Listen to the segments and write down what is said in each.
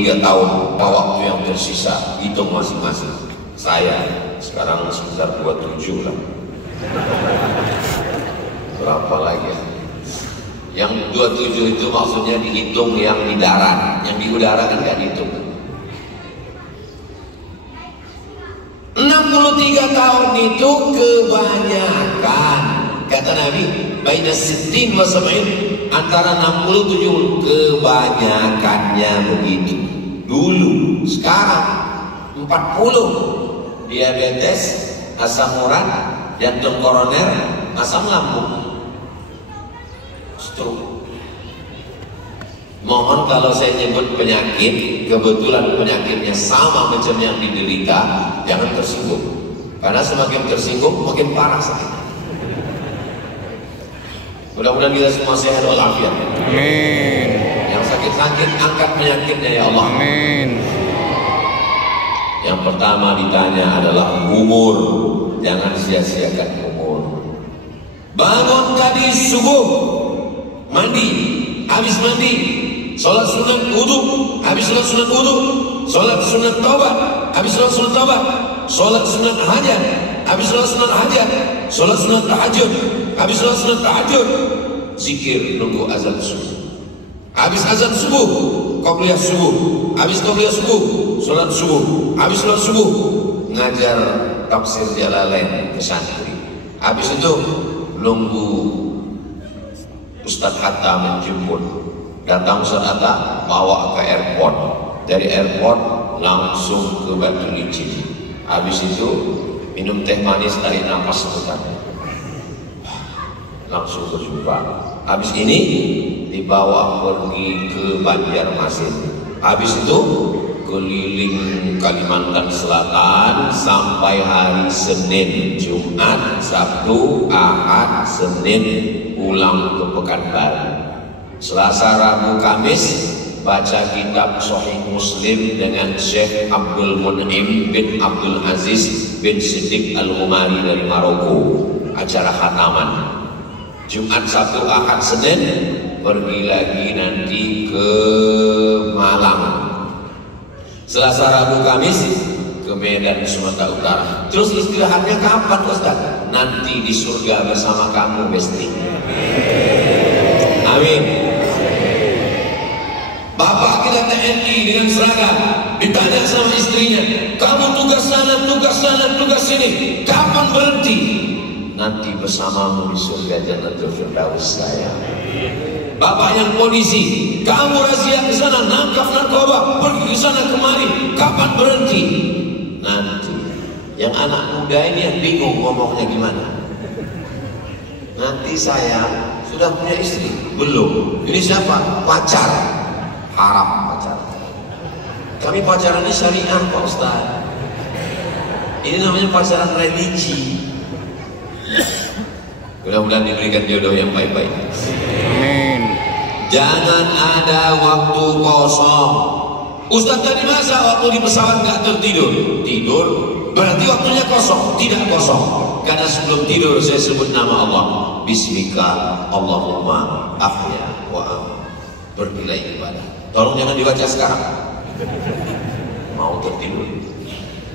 3 tahun waktu yang tersisa, hitung masing-masing. Saya sekarang sekitar 27 lah. Berapa lagi ya? Yang 27 itu maksudnya dihitung yang di darat, yang di udara kan nggak dihitung. 63 tahun itu kebanyakan, kata Nabi, baina sittin wa sab'in, antara 60 70, kebanyakannya begitu. Dulu, sekarang 40, diabetes, asam urat, jantung koroner, asam lambung, stroke. Mohon kalau saya nyebut penyakit, kebetulan penyakitnya sama macam yang diderita, jangan tersinggung. Karena semakin tersinggung, makin parah sakitnya. Mudah-mudahan kita semua sehat walafiat. Amin. Yang sakit-sakit, angkat penyakitnya ya Allah. Amin. Yang pertama ditanya adalah umur. Jangan sia-siakan umur. Bangun tadi subuh, mandi, habis mandi, sholat sunat wudu, habis sholat sunat wudu, sholat sunat taubat, habis sholat sunat taubat, sholat sunat hajat, habis sholat sunat hajat, sholat sunat tahajud, habis sholat sunat tahajud, zikir nunggu azan subuh. Habis azan subuh, qobliyah subuh, habis qobliyah subuh, sholat subuh, habis sholat subuh, ngajar tafsir Jalalain ke santri. Habis itu nunggu Ustadz Hatta menjemput. Datang Ustadz Hatta bawa ke airport. Dari airport langsung ke Batu Licin. Habis itu minum teh manis, tarik nafas sebentar, langsung berjumpa. Habis ini dibawa pergi ke Banjarmasin. Habis itu keliling Kalimantan Selatan sampai hari Senin, Jumat, Sabtu, Ahad, Senin pulang ke Pekanbaru. Selasa, Rabu, Kamis baca kitab Sahih Muslim dengan Syekh Abdul Mun'im bin Abdul Aziz bin Siddiq Al-Umari dari Maroko, acara khataman. Jumat, Sabtu, Ahad, Senin pergi lagi nanti ke Malang. Selasa, Rabu, Kamis ke Medan, Sumatera Utara. Terus istirahatnya kapan Ustaz? Nanti di surga bersama kamu, Besti. Amin. Bapak kita TNI dengan seragam, ditanya sama istrinya, kamu tugas sana, tugas sana, tugas sini, kapan berhenti? Nanti bersamamu di surga Jannatul Firdaus saya. Bapak yang polisi, kamu razia ke sana, nangkap narkoba, pergi ke sana kemari, kapan berhenti? Nanti. Yang anak muda ini yang bingung ngomongnya gimana. Nanti saya sudah punya istri, belum. Ini siapa? Pacar. Haram pacaran. Kami pacarannya syariah Pak Ustaz. Ini namanya pacaran religi. Mudah-mudahan diberikan jodoh yang baik-baik. Amin. Jangan ada waktu kosong. Ustaz tadi masa waktu di pesawat nggak tertidur? Tidur, berarti waktunya kosong. Tidak kosong. Karena sebelum tidur saya sebut nama Allah. Bismika Allahumma ahya wa bernilai ibadah. Tolong jangan dibaca sekarang. Mau tertidur.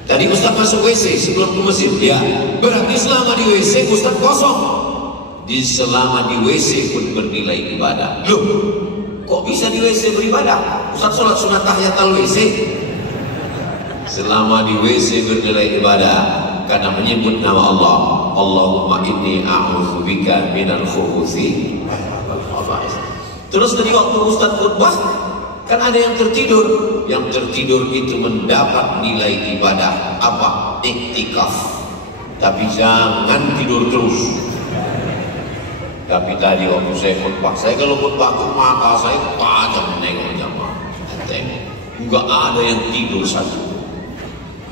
Tadi Ustaz masuk WC sebelum ke masjid. Ya, berarti selama di WC Ustaz kosong. Selama di WC pun bernilai ibadah. Loh, kok bisa di WC beribadah? Ustaz sholat sunat tahiyatul WC. Selama di WC bernilai ibadah karena menyebut nama Allah. Allahumma inni a'udzubika minal khubuthi wal khaba'is. Terus dari waktu Ustaz khutbah kan ada yang tertidur. Yang tertidur itu mendapat nilai ibadah apa? Iktikaf. Tapi jangan tidur terus. Tapi tadi waktu saya khutbah, saya kalau khutbah itu mata saya tajam nengok jamaah. Tengok, enggak ada yang tidur satu.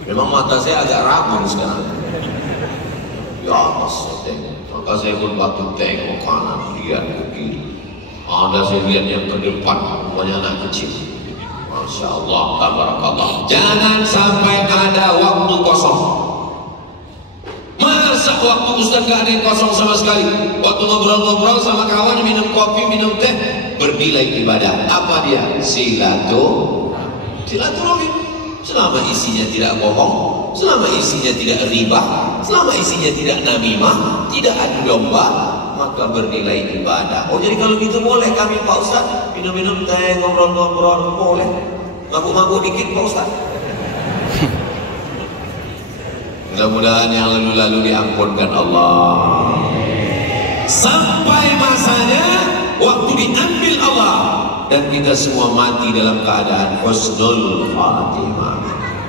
Memang mata saya agak rabun sekarang. Di atas saya tengok. Maka saya khutbah itu tengok kanan, lihat ke kiri. Ada saya lihat yang ke depan, banyak anak kecil. Masya Allah, tabarakallah. Jangan sampai ada waktu kosong. Masa waktu Ustaz gak ada yang kosong sama sekali? Waktu ngobrol-ngobrol sama kawan, minum kopi, minum teh, bernilai ibadah. Apa dia? Silaturahmi. silaturahim. Selama isinya tidak bohong, selama isinya tidak riba, selama isinya tidak namimah, tidak adu domba, maka bernilai ibadah. Oh jadi kalau gitu boleh kami Pak Ustaz minum-minum teh, ngobrol-ngobrol, boleh. Mabuk-mabuk dikit Pak Ustaz. Mudah-mudahan yang lalu-lalu diampunkan Allah. Sampai masanya waktu diambil Allah dan kita semua mati dalam keadaan husnul khatimah.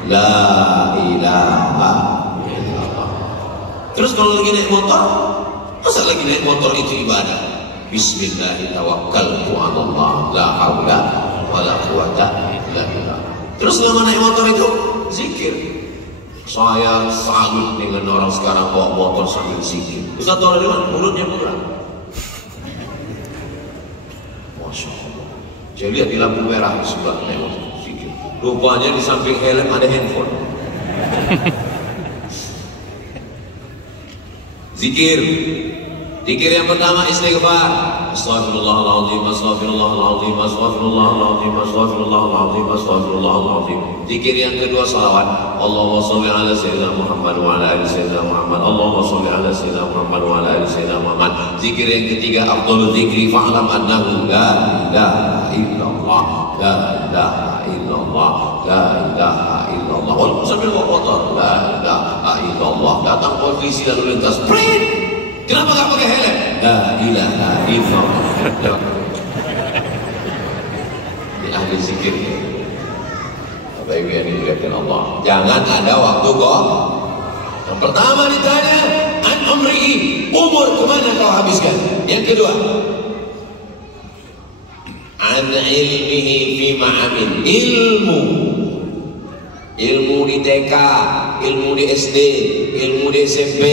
La ilaha illallah. Terus kalau lagi naik motor, masa lagi naik motor itu ibadah? Bismillahirrahmanirrahim. La haula wala quwata illa billah. Terus selama naik motor itu zikir. Saya salut dengan orang sekarang bawa motor sambil zikir. Ustaz tahu dari mana? Mulutnya murah. Masya Allah. Saya lihat di lampu merah di sebelah naik motor zikir. Rupanya di samping helm ada handphone. Zikir. Zikir yang pertama istighfar. Astaghfirullahaladzim, astaghfirullahaladzim, astaghfirullahaladzim, astaghfirullahaladzim, astaghfirullahaladzim. Zikir yang kedua salawat. Allahumma sholli ala sayyidina Muhammad wa ala ali sayyidina Muhammad. Allahumma sholli ala sayyidina Muhammad wa ala ali sayyidina Muhammad. Zikir yang ketiga afdhalul dzikri fa'lam annahu la ilaha illallah, la ilaha illallah, la ilaha illallah. Sambil bawa motor, la ilaha illallah. Datang polisi lalu lintas. Kenapa gak pakai helm? La ilaha illallah. Ini ahli zikir. Bapak Ibu yang dimuliakan Allah. Jangan ada waktu kok. Yang pertama ditanya, an umrihi, umur kemana kau habiskan? Yang kedua, an ilmihi fima amin, ilmu. Ilmu di TK, ilmu di SD, ilmu di SMP,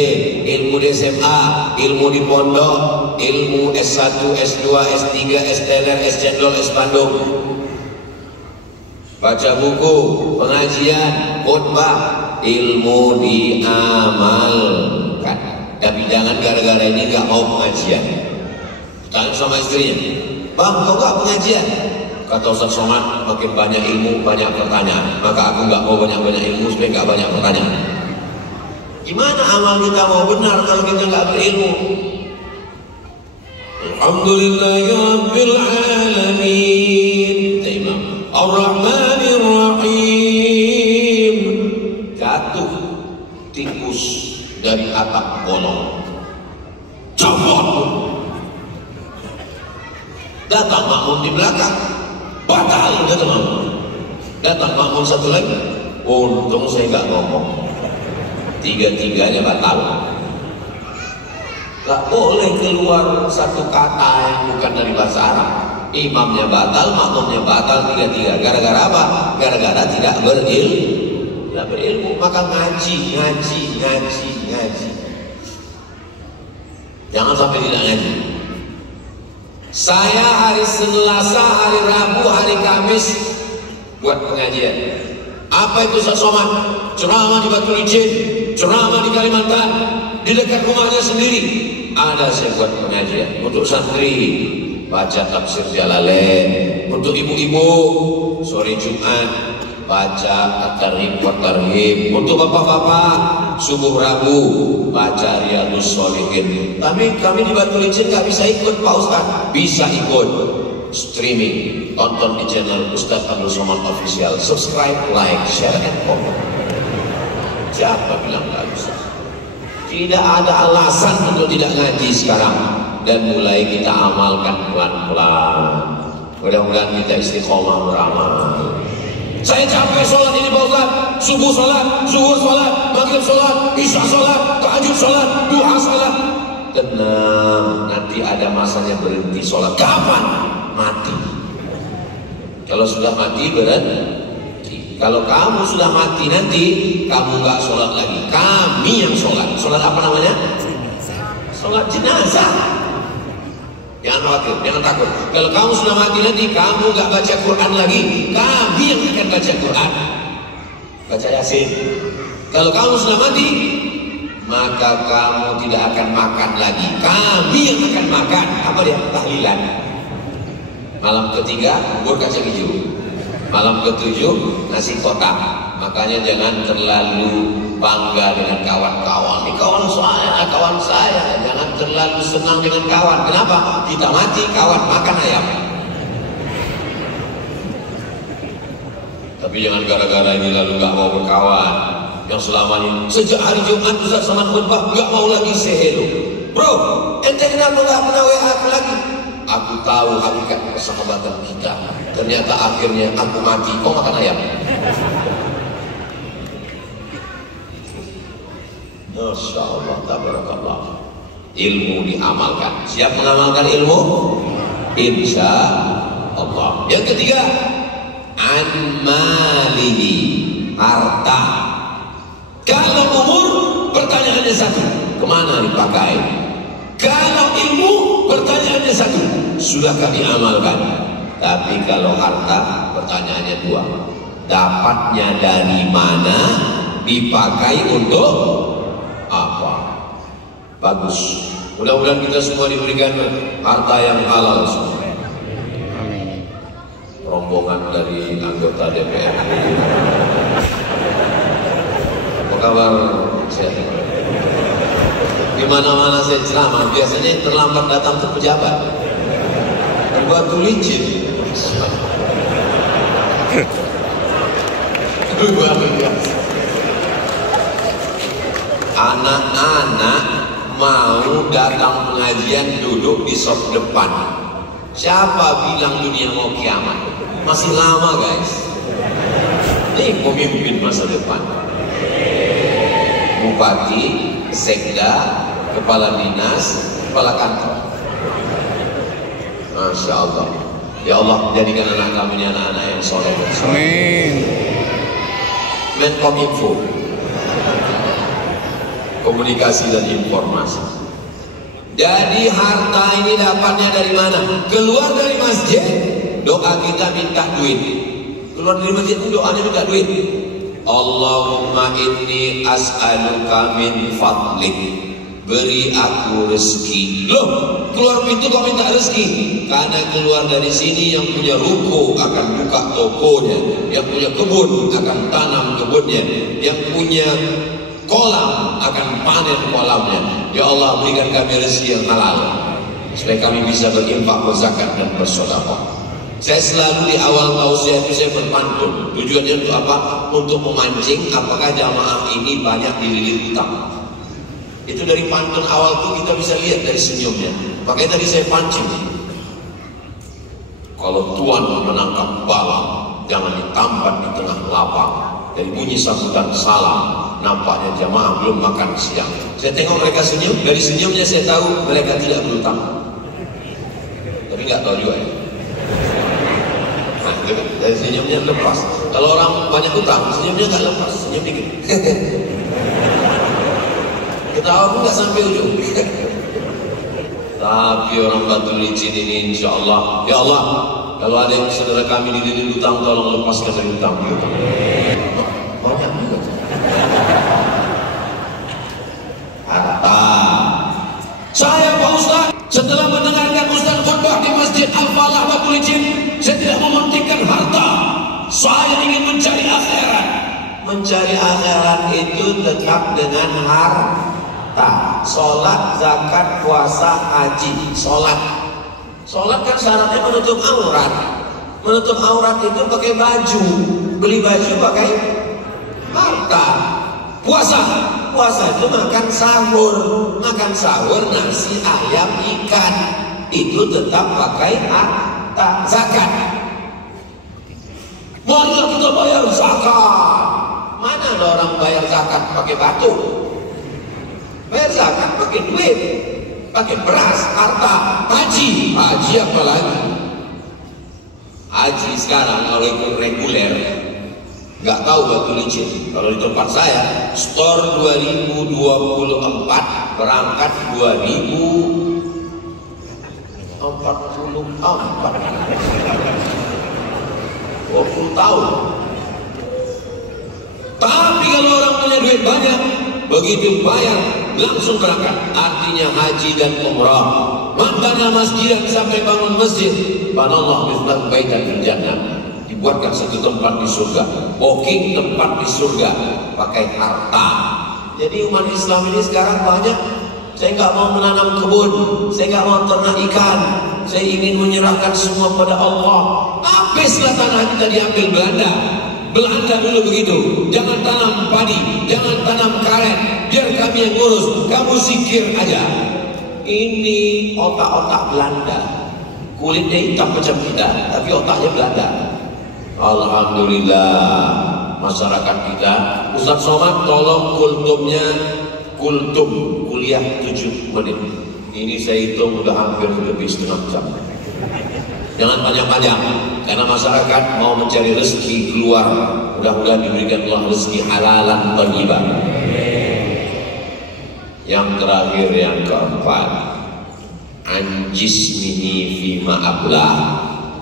ilmu di SMA, ilmu di pondok, ilmu S1, S2, S3, S-Teler, S-Cendol, S-Bandung. Baca buku, pengajian, khutbah, ilmu diamalkan. Tapi jangan gara-gara ini gak mau pengajian. Tanya sama istrinya, bang kau gak pengajian? Kata Ustaz Somad, makin banyak ilmu, banyak pertanyaan. Maka aku nggak mau banyak-banyak ilmu supaya nggak banyak pertanyaan. Gimana amal kita mau benar kalau kita nggak berilmu? Alhamdulillahirabbil alamin. Imam Ar-Rahmanir Rahim. Jatuh tikus dari atap bolong. Copot. Datang makmum di belakang. Batal, kata makmum. Datang makmum satu lagi. Untung saya nggak ngomong. Tiga-tiganya batal. Gak boleh keluar satu kata yang bukan dari bahasa Arab. Imamnya batal, makmumnya batal, tiga-tiga. Gara-gara apa? Gara-gara tidak berilmu. Tidak berilmu, maka ngaji. Jangan sampai tidak ngaji. Saya hari Selasa, hari Rabu, hari Kamis buat pengajian. Apa itu Ustaz Somad? Ceramah di Batu Licin, ceramah di Kalimantan, di dekat rumahnya sendiri. Ada saya buat pengajian untuk santri, baca tafsir Jalalain. Untuk ibu-ibu, sore Jumat baca at-tarhib wa tarhib. Untuk bapak-bapak, subuh Rabu baca Riyadhus Shalihin. Tapi kami di Batu Licin nggak bisa ikut Pak Ustaz. Bisa ikut streaming, tonton di channel Ustaz Abdul Somad Official. Subscribe, like, share, and comment. Siapa bilang nggak bisa? Tidak ada alasan untuk tidak ngaji sekarang. Dan mulai kita amalkan pelan-pelan. Mudah-mudahan kita istiqomah beramal. Saya capek sholat ini Pak Ustaz. Subuh sholat, zuhur sholat, maghrib sholat, isya sholat, tahajud sholat, duha sholat. Tenang, nanti ada masanya berhenti sholat. Kapan? Mati. Kalau sudah mati berhenti. Kalau kamu sudah mati nanti, kamu nggak sholat lagi. Kami yang sholat. Sholat apa namanya? Sholat jenazah. Jangan khawatir, jangan takut. Kalau kamu sudah mati nanti, kamu nggak baca Quran lagi. Kami yang akan baca Quran. Baca Yasin. Kalau kamu sudah mati, maka kamu tidak akan makan lagi. Kami yang akan makan. Apa dia? Tahlilan. Malam ketiga, bubur kacang hijau. Malam ketujuh nasi kotak. Makanya jangan terlalu bangga dengan kawan-kawan. Ini kawan saya. Jangan terlalu senang dengan kawan. Kenapa? Kita mati, kawan makan ayam. Tapi jangan gara-gara ini lalu gak mau berkawan. Yang selama ini sejak hari Jumat Ustaz sama khutbah gak mau lagi say hello. Bro, ente kenapa gak pernah WA aku lagi? Aku tahu hakikat persahabatan kita. Ternyata akhirnya aku mati, kau makan ayam. Masya Allah, tabarakallah. Ilmu diamalkan. Siap mengamalkan ilmu? Insya Allah. Yang ketiga, an-malihi, harta. Kalau umur, pertanyaannya satu, kemana dipakai? Kalau ilmu, pertanyaannya satu, sudahkah diamalkan? Tapi kalau harta, pertanyaannya dua, dapatnya dari mana, dipakai untuk apa? Bagus. Mudah-mudahan kita semua diberikan harta yang halal semua. Amin. Rombongan dari anggota DPR. Apa kabar? Di mana-mana saya ceramah, biasanya yang terlambat datang ke pejabat. Batu licin. Luar biasa. Anak-anak mau datang pengajian duduk di sop depan. Siapa bilang dunia mau kiamat? Masih lama guys. Ini pemimpin masa depan. Bupati, sekda, kepala dinas, kepala kantor. Masya Allah. Ya Allah, jadikan anak kami ini anak-anak yang soleh. Amin. Menkominfo, komunikasi dan informasi. Jadi harta ini dapatnya dari mana? Keluar dari masjid, doa kita minta duit. Keluar dari masjid, doanya minta duit. Allahumma inni as'aluka min fadlik, beri aku rezeki. Loh, keluar pintu kok minta rezeki? Karena keluar dari sini yang punya ruko akan buka tokonya, yang punya kebun akan tanam kebunnya, yang punya kolam akan panen kolamnya. Ya Allah, berikan kami rezeki yang halal supaya kami bisa berinfak, berzakat dan bersedekah. Saya selalu di awal tausiah itu saya berpantun. Tujuannya untuk apa? Untuk memancing apakah jamaah ini banyak dililit utang. Itu dari pantun awal itu kita bisa lihat dari senyumnya. Makanya tadi saya pancing. Kalau Tuan menangkap bala, jangan ditambat di tengah lapang. Dari bunyi sambutan salam, nampaknya jamaah belum makan siang. Saya tengok mereka senyum, dari senyumnya saya tahu mereka tidak berutang. Tapi nggak tahu juga ya. Nah, dari senyumnya lepas. Kalau orang banyak utang, senyumnya nggak lepas, senyum dikit. Ketawa pun nggak sampai ujung. Tapi orang batu licin ini insya Allah, ya Allah, kalau ada yang saudara kami dililit utang, tolong lepaskan dari utang. Banyak juga. Harta. Saya Pak Ustaz, setelah mendengarkan Ustaz khutbah di Masjid Al-Falah Batu Licin, saya tidak mementingkan harta. Saya ingin mencari akhirat. Mencari akhirat itu tetap dengan harta. Sholat, zakat, puasa, haji. Sholat kan syaratnya menutup aurat. Menutup aurat itu pakai baju. Beli baju pakai harta. Puasa itu makan sahur. Makan sahur nasi, ayam, ikan. Itu tetap pakai harta. Zakat, marilah kita bayar zakat. Mana ada orang bayar zakat pakai batu? Bayar zakat pakai duit, pakai beras, harta. Haji apa lagi? Haji sekarang kalau ikut reguler, nggak tahu Batu Licin. Kalau di tempat saya, store 2024 berangkat 2044. 20 tahun. Tapi kalau orang punya duit banyak, begitu bayar langsung berangkat. Artinya haji dan umrah. Makanya masjid sampai bangun masjid, banallah misbah baitan fil jannah. buatkan satu tempat di surga, booking tempat di surga pakai harta. Jadi umat Islam ini sekarang banyak, saya nggak mau menanam kebun, saya nggak mau ternak ikan, saya ingin menyerahkan semua pada Allah. Habislah tanah kita diambil Belanda. Belanda dulu begitu, jangan tanam padi, jangan tanam karet, biar kami yang ngurus, kamu zikir aja. Ini otak-otak Belanda, kulitnya hitam macam kita, tapi otaknya Belanda. Alhamdulillah masyarakat kita. Ustaz Somad tolong kultumnya, kultum kuliah 7 menit. Ini saya hitung udah hampir lebih setengah jam. Jangan panjang-panjang, karena masyarakat mau mencari rezeki keluar. Mudah-mudahan diberikan Allah rezeki halalan thayyibah. Yang terakhir, yang keempat, anjismihi fima ablah,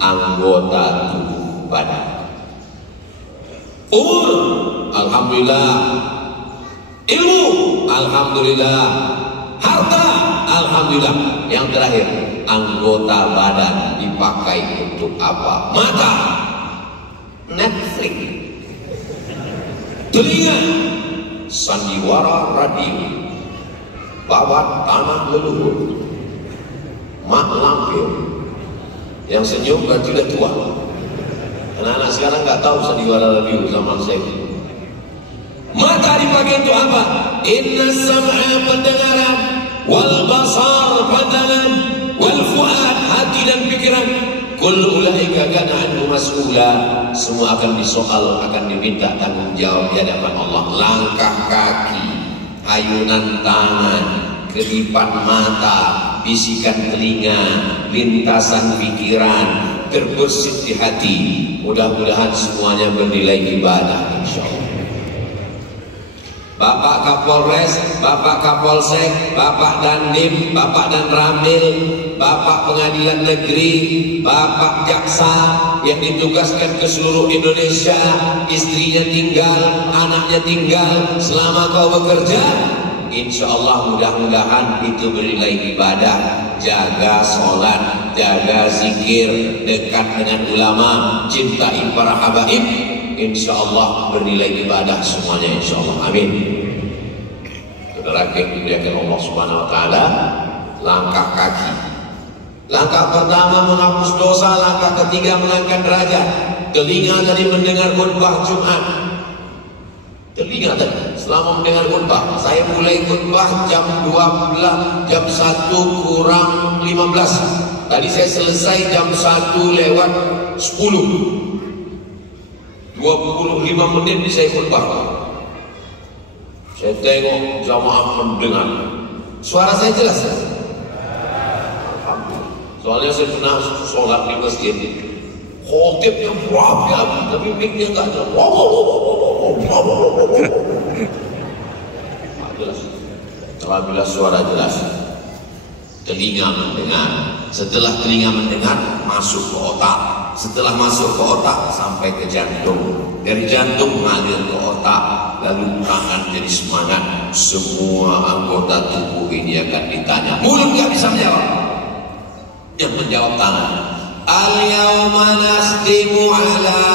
anggota tubuh badan. Umur, alhamdulillah. Ilmu, alhamdulillah. Harta, alhamdulillah. Yang terakhir, anggota badan dipakai untuk apa? Mata, Netflix. Telinga, sandiwara radio. Bawa tanah leluhur. Mak lampir. Yang senyum berarti udah tua. Anak-anak sekarang nggak tahu sandiwara radio zaman saya. Mata dipakai untuk apa? Inna sam'a pendengaran, wal basar pandangan, wal fuad hati dan pikiran. Kullu ulaika kana anhu mas'ula. Semua akan disoal, akan diminta tanggung jawab di hadapan Allah. Langkah kaki, ayunan tangan, kedipan mata, bisikan telinga, lintasan pikiran, terbersit di hati. Mudah-mudahan semuanya bernilai ibadah insyaallah. Bapak Kapolres, Bapak Kapolsek, Bapak Dandim, Bapak dan Ramil, Bapak Pengadilan Negeri, Bapak Jaksa yang ditugaskan ke seluruh Indonesia, istrinya tinggal, anaknya tinggal, selama kau bekerja, insya Allah mudah-mudahan itu bernilai ibadah. Jaga sholat, jaga zikir, dekat dengan ulama, cintai para habaib, insya Allah bernilai ibadah semuanya insya Allah. Amin. Saudara yang dimuliakan Allah Subhanahu Wa Taala, langkah kaki. Langkah pertama menghapus dosa, langkah ketiga mengangkat derajat. Telinga tadi mendengar khutbah Jumat. Telinga tadi selama mendengar khutbah, saya mulai khutbah jam 12, jam 1 kurang 15. Tadi saya selesai jam 1 lewat 10. 25 menit saya khutbah. Saya tengok jamaah mendengar. Suara saya jelas. Soalnya saya pernah sholat di masjid. Khotibnya berapi-api, tapi mic-nya nggak ada. Jelas. Alhamdulillah suara jelas. Telinga mendengar. Setelah telinga mendengar, masuk ke otak. Setelah masuk ke otak sampai ke jantung. Dari jantung mengalir ke otak, lalu tangan jadi semangat. Semua anggota tubuh ini akan ditanya. Mulut nggak bisa menjawab. Yang menjawab tangan. Al-yawma nakhtimu ala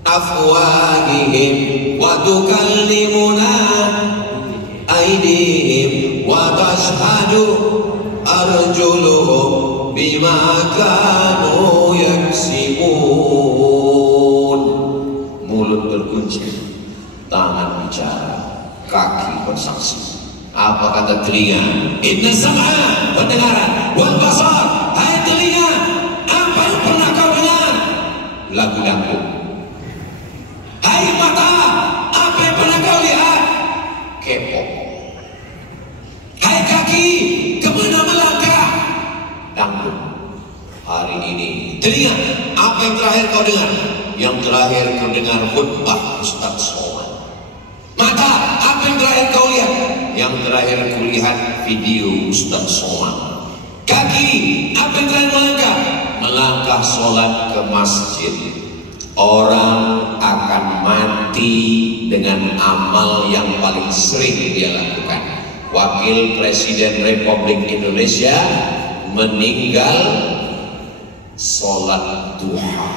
afwahihim wa tukallimuna aydihim wa tashhadu arjuluhum bima kanu yaksibun. Mulut terkunci, tangan bicara, kaki bersaksi. Apa kata telinga? Inna sam'a, pendengaran, wal basar, hai telinga, apa yang pernah kau dengar? Lagu dangdut. Hai mata, apa yang pernah kau lihat? K-pop. Hai kaki, kemana melangkah? Dangdut. Hari ini telinga, apa yang terakhir kau dengar? Yang terakhir kau dengar khutbah Ustaz Somad. Mata, apa yang terakhir kau lihat? Yang terakhir kulihat video Ustaz Somad. Kaki, apa yang terakhir melangkah? Melangkah sholat ke masjid. Orang akan mati dengan amal yang paling sering dia lakukan. Wakil Presiden Republik Indonesia meninggal sholat duha.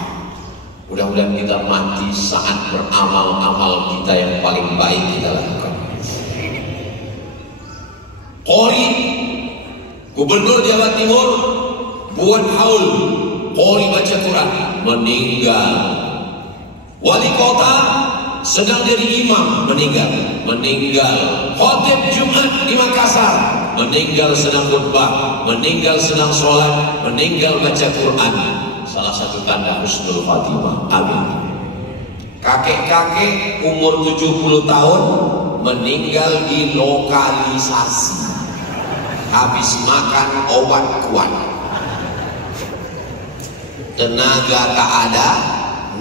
Mudah-mudahan kita mati saat beramal-amal kita yang paling baik kita lakukan. Qori, Gubernur Jawa Timur buat haul, Qori baca Quran, meninggal. Wali kota sedang jadi imam, meninggal. Khotib Jumat di Makassar, meninggal sedang khutbah, meninggal sedang sholat, meninggal baca Quran. Salah satu tanda husnul khatimah. Amin. Kakek-kakek umur 70 tahun meninggal di lokalisasi, habis makan obat kuat. Tenaga tak ada,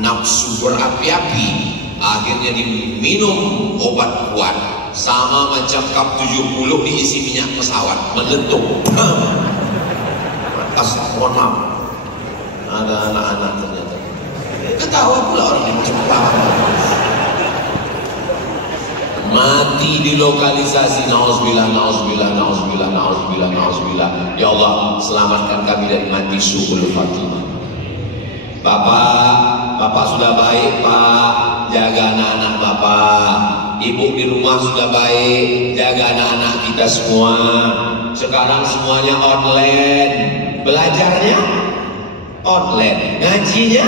nafsu berapi-api, akhirnya diminum obat kuat. Sama macam kap 70 diisi minyak pesawat, meletup. Mohon maaf, ada anak-anak ternyata. Ketawa pula orang yang macam mati di lokalisasi. Nauzubillah, nauzubillah, nauzubillah, nauzubillah, nauzubillah. Ya Allah, selamatkan kami dari mati su'ul khatimah. Bapak sudah baik Pak, jaga anak-anak Bapak. Ibu di rumah sudah baik, jaga anak-anak kita semua. Sekarang semuanya online, belajarnya online, ngajinya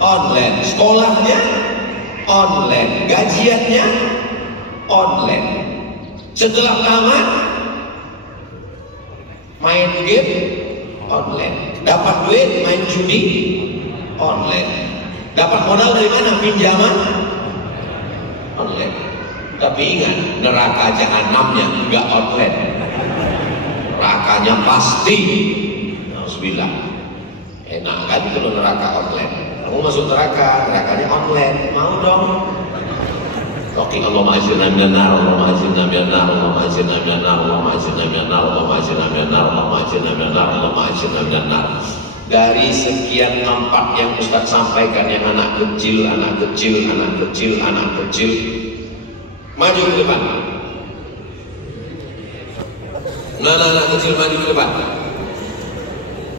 online, sekolahnya online, gajiannya online. Setelah tamat main game online, dapat duit main judi online, dapat modal dari mana? Pinjaman online. Tapi ingat, neraka jahanamnya enggak online, nerakanya pasti. Alhamdulillah, enak kan kalau neraka online. Kamu masuk neraka, nerakanya online, mau dong? Oke, Allahumma ajirna minan nar, Allahumma ajirna minan nar, Allahumma ajirna minan nar, Allahumma ajirna minan nar, Allahumma ajirna minan nar, Allahumma ajirna minan nar, Allahumma ajirna minan nar. Dari sekian nampak yang Ustaz sampaikan, yang anak kecil, anak kecil, anak kecil, anak kecil, maju ke depan. Mana anak kecil maju ke depan?